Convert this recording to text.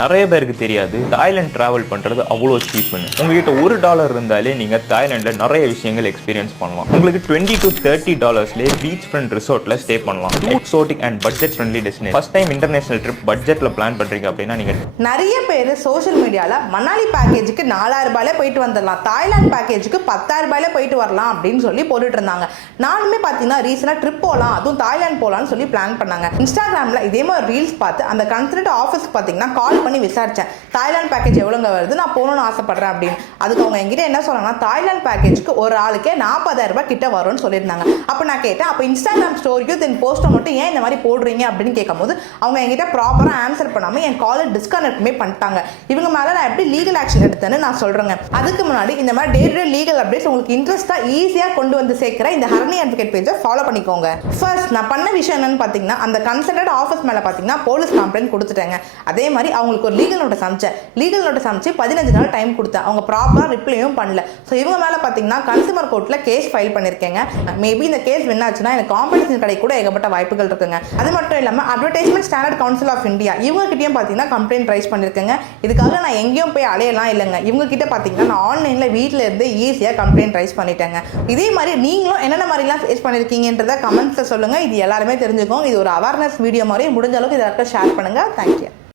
நிறைய பேருக்கு தெரியாது தாய்லாந்து டிராவல் பண்ணுறது அவ்வளோ சீப்புன்னு. உங்ககிட்ட $1 இருந்தாலே நீங்கள் தாய்லாண்டில் நிறைய விஷயங்கள் எக்ஸ்பீரியன்ஸ் பண்ணலாம். உங்களுக்கு $20 to $30 பீச் ஃப்ரண்ட் ரிசார்ட்டில் ஸ்டே பண்ணலாம். Exotic and budget friendly destination. First time international trip பட்ஜெட்டில் பிளான் பண்ணுறீங்க அப்படின்னா நீங்கள் நிறைய பேர் சோஷியல் மீடியாவில் மணாலி பேக்கேஜுக்கு $4000 போயிட்டு வந்துடலாம், தாய்லாந்து பேக்கேஜுக்கு $10,000 போயிட்டு வரலாம் அப்படின்னு சொல்லி போட்டுட்டு இருந்தாங்க. நானுமே பார்த்தீங்கன்னா ரீசெண்டாக ட்ரிப் போகலாம், அதுவும் தாய்லாந்து போகலான்னு சொல்லி பிளான் பண்ணாங்க. இன்ஸ்டாகிராமில் இதே மாதிரி ரீல்ஸ் பார்த்து அந்த கன்சல்ட் ஆஃபீஸ்க்கு பார்த்தீங்கன்னா கால் பண்ணி விசாரிச்சேன், தாய்லாந்து பேக்கேஜ் எவ்வளோங்க வருது, நான் போகணும்னு ஆசைப்படுறேன் அப்படின்னு. அதுக்கு அவங்க என்கிட்ட என்ன சொன்னாங்கன்னா, தாய்லாந்து பேக்கேஜுக்கு ஒரு ஆளுக்கே $40,000 கிட்ட வரும்னு சொல்லியிருந்தாங்க. அப்போ நான் கேட்டேன், அப்போ இன்ஸ்டாகிராம் ஸ்டோரிக்கும் தென் போஸ்ட்டை மட்டும் ஏன் இந்த மாதிரி போடுறீங்க அப்படின்னு கேட்கும்போது அவங்க என்கிட்ட ப்ராப்பராக ஆன்சர் பண்ணாமல் என் காலை டிஸ்கனெக்ட்மே பண்ணிட்டாங்க. இவங்க மேலே நான் எப்படி லீகல் ஆக்ஷன் எடுத்தேன்னு நான் சொல்கிறேங்க. அதுக்கு முன்னாடி இந்த மாதிரி day to day legal updates உங்களுக்கு இன்ட்ரெஸ்ட்டாக ஈஸியாக கொண்டு வந்து சேர்க்குற இந்த ஹரணி அட்வொகேட் பேஜை ஃபாலோ பண்ணிக்கோங்க. ஃபர்ஸ்ட் நான் பண்ண விஷயம் என்னன்னு பார்த்தீங்கன்னா, அந்த கன்சல்டட் ஆஃபீஸ் மேலே பார்த்தீங்கன்னா போலீஸ் கம்ப்ளைண்ட் கொடுத்துட்டேங்க. அதே மாதிரி அவங்களுக்கு ஒரு லீகல் நோட்டீஸ் அனுப்பிச்சேன். லீகல் நோட்டீஸ் அனுப்பிச்சு 15 நாள் டைம் கொடுத்தேன். அவங்க ப்ராப்பராக ரிப்ளையும் பண்ணல. ஸோ இவங்க மேலே பார்த்தீங்கன்னா கன்சூமர் கோர்ட்டில் கேஸ் ஃபைல் பண்ணியிருக்கேங்க. மேபி இந்த கேஸ் வின் ஆச்சுன்னா எனக்கு காம்படிஷன் கடை கூட ஏகப்பட்ட வாய்ப்புகள் இருக்குங்க. அது மட்டும் இல்லாமல் advertisement standard council of India இவங்க கிட்டேயும் பார்த்தீங்கன்னா கம்ப்ளைண்ட் ரைஸ் பண்ணியிருக்கேங்க. இதுக்காக நான் எங்கேயும் போய் அலையலாம் இல்லைங்க. இவங்க கிட்ட பார்த்தீங்கன்னா நான் ஆன்லைனில் வீட்டில் இருந்து ஈஸியாக கம்ப்ளைண்ட் ரைஸ் பண்ணிட்டேங்க. இதே மாதிரி நீங்களும் என்னென்ன மாதிரிலாம் ஃபேஸ் பண்ணியிருக்கீங்கன்றத கமெண்ட்ஸில் சொல்லுங்கள். இது எல்லாருமே தெரிஞ்சுக்கோங்க. இது ஒரு அவேர்னஸ் வீடியோ மாதிரி முடிஞ்ச அளவுக்கு இதை ஷேர் பண்ணுங்கள். தேங்க்யூ.